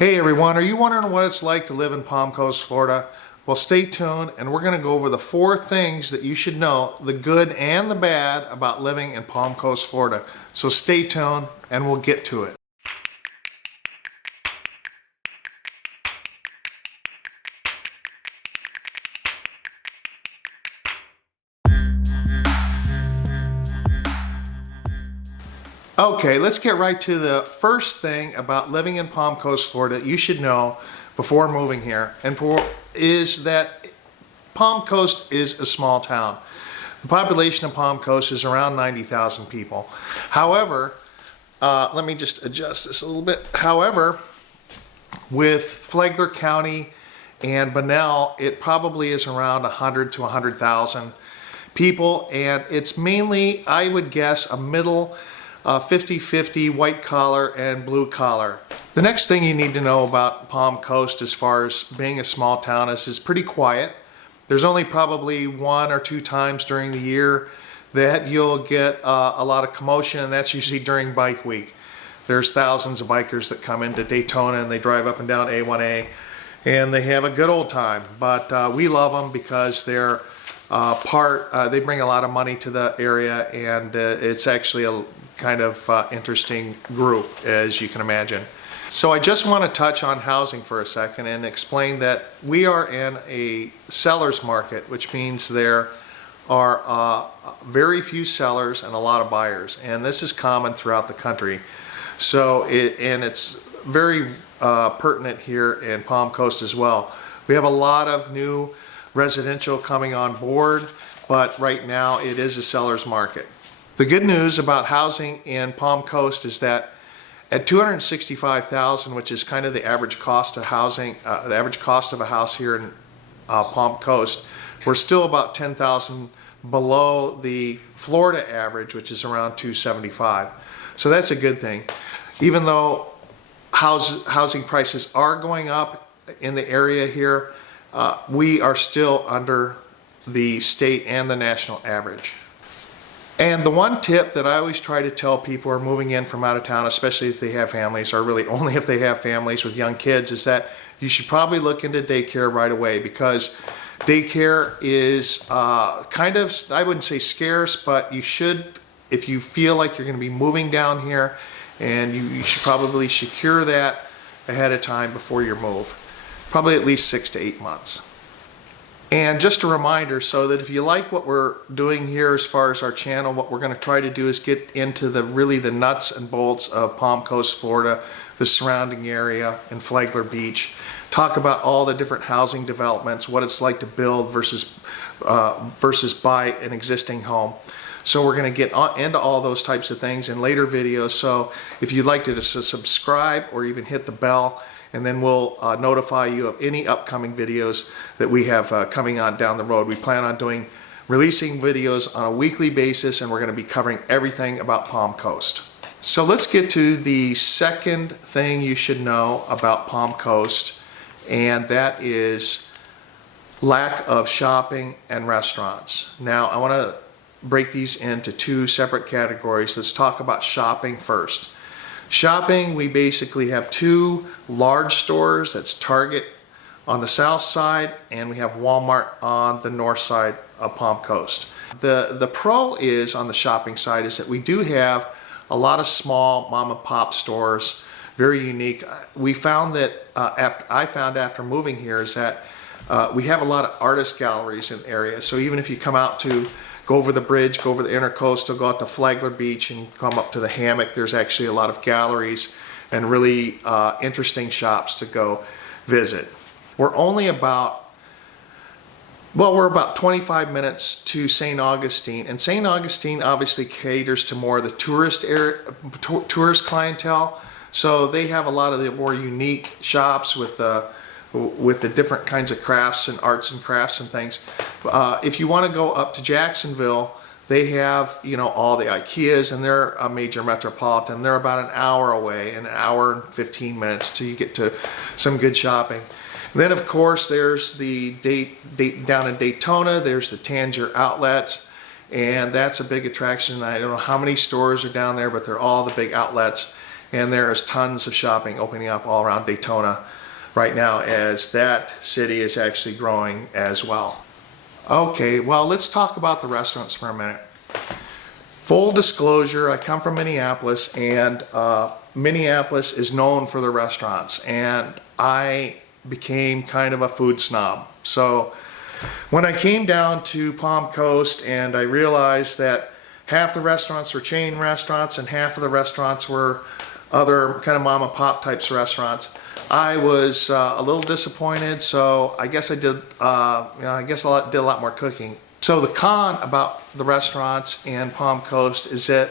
Hey everyone, are you wondering what it's like to live in Palm Coast, Florida? Well, stay tuned and we're going to go over the 4 things that you should know, the good and the bad, about living in Palm Coast, Florida. So stay tuned and we'll get to it. Okay, let's get right to the first thing about living in Palm Coast, Florida you should know before moving here, is that Palm Coast is a small town. The population of Palm Coast is around 90,000 people. However, let me just adjust this a little bit. However, with Flagler County and Bunnell, it probably is around 100 to 100,000 people, and it's mainly, I would guess, a middle 50-50 white collar and blue collar. The next thing you need to know about Palm Coast as far as being a small town is it's pretty quiet. There's only probably 1 or 2 times during the year that you'll get a lot of commotion, and that's usually during bike week. There's thousands of bikers that come into Daytona and they drive up and down A1A and they have a good old time. But we love them because they're they bring a lot of money to the area, and it's actually a kind of interesting group, as you can imagine. So I just want to touch on housing for a second and explain that we are in a seller's market, which means there are very few sellers and a lot of buyers, and this is common throughout the country. So it's very pertinent here in Palm Coast as well. We have a lot of new residential coming on board, but right now it is a seller's market. The good news about housing in Palm Coast is that at $265,000, which is kind of the average cost of housing, the average cost of a house here in Palm Coast, we're still about $10,000 below the Florida average, which is around $275,000. So that's a good thing. Even though housing prices are going up in the area here, we are still under the state and the national average. And the one tip that I always try to tell people who are moving in from out of town, especially if they have families, or really only if they have families with young kids, is that you should probably look into daycare right away, because daycare is kind of, I wouldn't say scarce, but you should, if you feel like you're going to be moving down here, and you should probably secure that ahead of time before your move. Probably at least 6 to 8 months. And just a reminder, so that if you like what we're doing here as far as our channel, what we're going to try to do is get into the nuts and bolts of Palm Coast, Florida, the surrounding area, and Flagler Beach. Talk about all the different housing developments, what it's like to build versus buy an existing home. So we're going to get into all those types of things in later videos. So if you'd like to subscribe or even hit the bell, and then we'll notify you of any upcoming videos that we have coming on down the road. We plan on releasing videos on a weekly basis, and we're going to be covering everything about Palm Coast. So let's get to the second thing you should know about Palm Coast, and that is lack of shopping and restaurants. Now I want to break these into 2 separate categories. Let's talk about shopping first. Shopping, we basically have 2 large stores. That's Target on the south side, and we have Walmart on the north side of Palm Coast. The pro is on the shopping side is that we do have a lot of small mom and pop stores, very unique. We found that after moving here is that we have a lot of artist galleries in the area. So even if you come out to go over the bridge, go over the intercoastal, go out to Flagler Beach and come up to the Hammock, there's actually a lot of galleries and really interesting shops to go visit. We're only about 25 minutes to St. Augustine, and St. Augustine obviously caters to more of the tourist clientele. So they have a lot of the more unique shops with the different kinds of crafts and arts and crafts and things. If you want to go up to Jacksonville, they have, all the IKEAs, and they're a major metropolitan. They're about an hour away, an hour and 15 minutes till you get to some good shopping. Then of course there's the down in Daytona, there's the Tanger outlets, and that's a big attraction. I don't know how many stores are down there, but they're all the big outlets. and there is tons of shopping opening up all around Daytona right now, as that city is actually growing as well. Okay, well, let's talk about the restaurants for a minute. Full disclosure, I come from Minneapolis, and Minneapolis is known for the restaurants, and I became kind of a food snob. So when I came down to Palm Coast and I realized that half the restaurants were chain restaurants and half of the restaurants were other kind of mom and pop types of restaurants, I was a little disappointed. So I guess I did did a lot more cooking. So the con about the restaurants in Palm Coast is that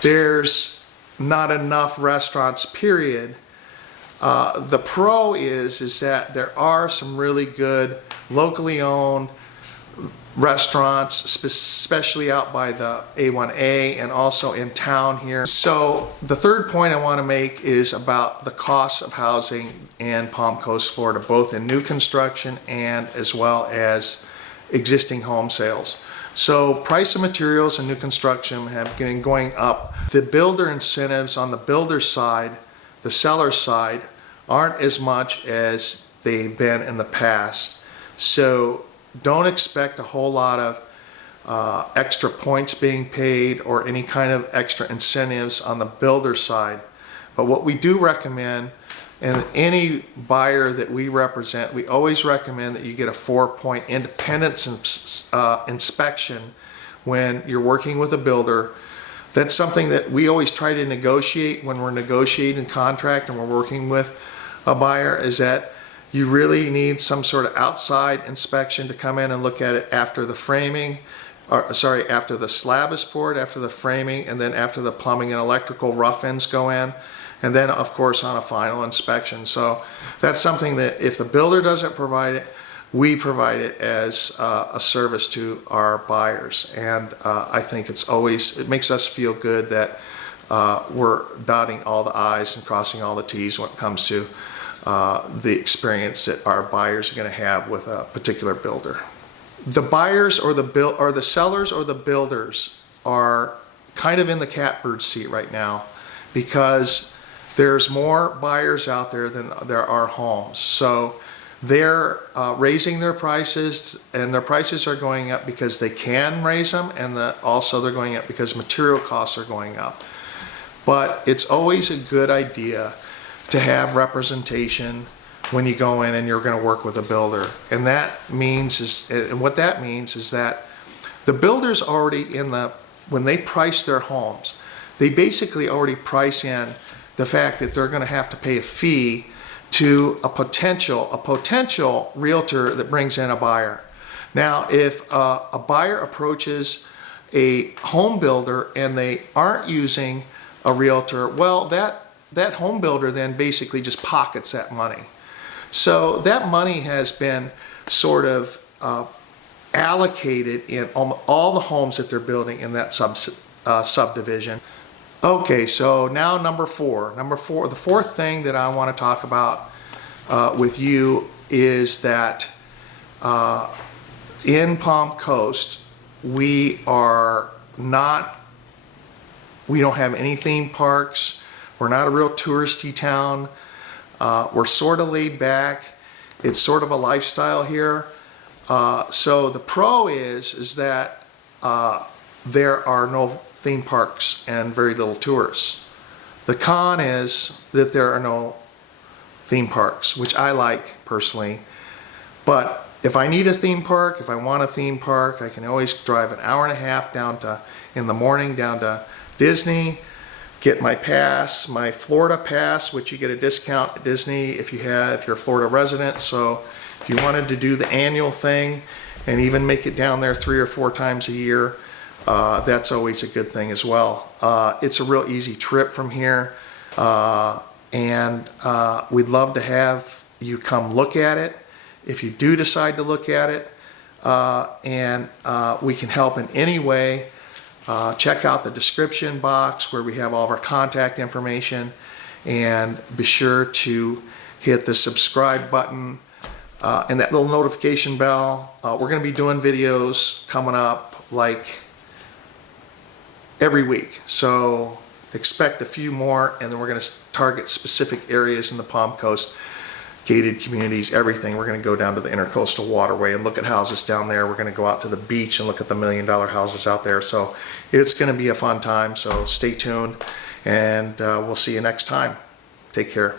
there's not enough restaurants, period. The pro is that there are some really good locally owned restaurants, especially out by the A1A and also in town here. So the third point I want to make is about the cost of housing in Palm Coast, Florida, both in new construction and as well as existing home sales. So price of materials and new construction have been going up. The builder incentives on the builder side, the seller side, aren't as much as they've been in the past. So don't expect a whole lot of extra points being paid or any kind of extra incentives on the builder side. But what we do recommend, and any buyer that we represent, we always recommend that you get a 4-point independence inspection when you're working with a builder. That's something that we always try to negotiate when we're negotiating contract and we're working with a buyer, is that you really need some sort of outside inspection to come in and look at it after the framing, or sorry, after the slab is poured, after the framing, and then after the plumbing and electrical rough ends go in. And then of course on a final inspection. So that's something that if the builder doesn't provide it, we provide it as a service to our buyers. And I think it makes us feel good that we're dotting all the I's and crossing all the T's when it comes to the experience that our buyers are going to have with a particular builder. The buyers or the sellers or the builders are kind of in the catbird seat right now, because there's more buyers out there than there are homes. So they're raising their prices, and their prices are going up because they can raise them, and also they're going up because material costs are going up. But it's always a good idea to have representation when you go in and you're going to work with a builder. And what that means is that the builders already when they price their homes, they basically already price in the fact that they're going to have to pay a fee to a potential realtor that brings in a buyer. Now, if a buyer approaches a home builder and they aren't using a realtor, well, that home builder then basically just pockets that money. So that money has been sort of allocated in all the homes that they're building in that subdivision. Okay, so now number four, the fourth thing that I want to talk about with you is that in Palm Coast, we don't have any theme parks. We're not a real touristy town. We're sort of laid back. It's sort of a lifestyle here. So the pro is that there are no theme parks and very little tourists. The con is that there are no theme parks, which I like personally. But if I need a theme park, if I want a theme park, I can always drive an hour and a half in the morning down to Disney, get my pass, my Florida pass, which you get a discount at Disney if you're a Florida resident. So if you wanted to do the annual thing and even make it down there 3 or 4 times a year, that's always a good thing as well. It's a real easy trip from here, and we'd love to have you come look at it. If you do decide to look at it, and we can help in any way, check out the description box where we have all of our contact information, and be sure to hit the subscribe button and that little notification bell. We're going to be doing videos coming up like every week. So expect a few more, and then we're going to target specific areas in the Palm Coast, gated communities, everything. We're going to go down to the intercoastal waterway and look at houses down there. We're going to go out to the beach and look at the $1 million houses out there. So it's going to be a fun time. So stay tuned, and we'll see you next time. Take care.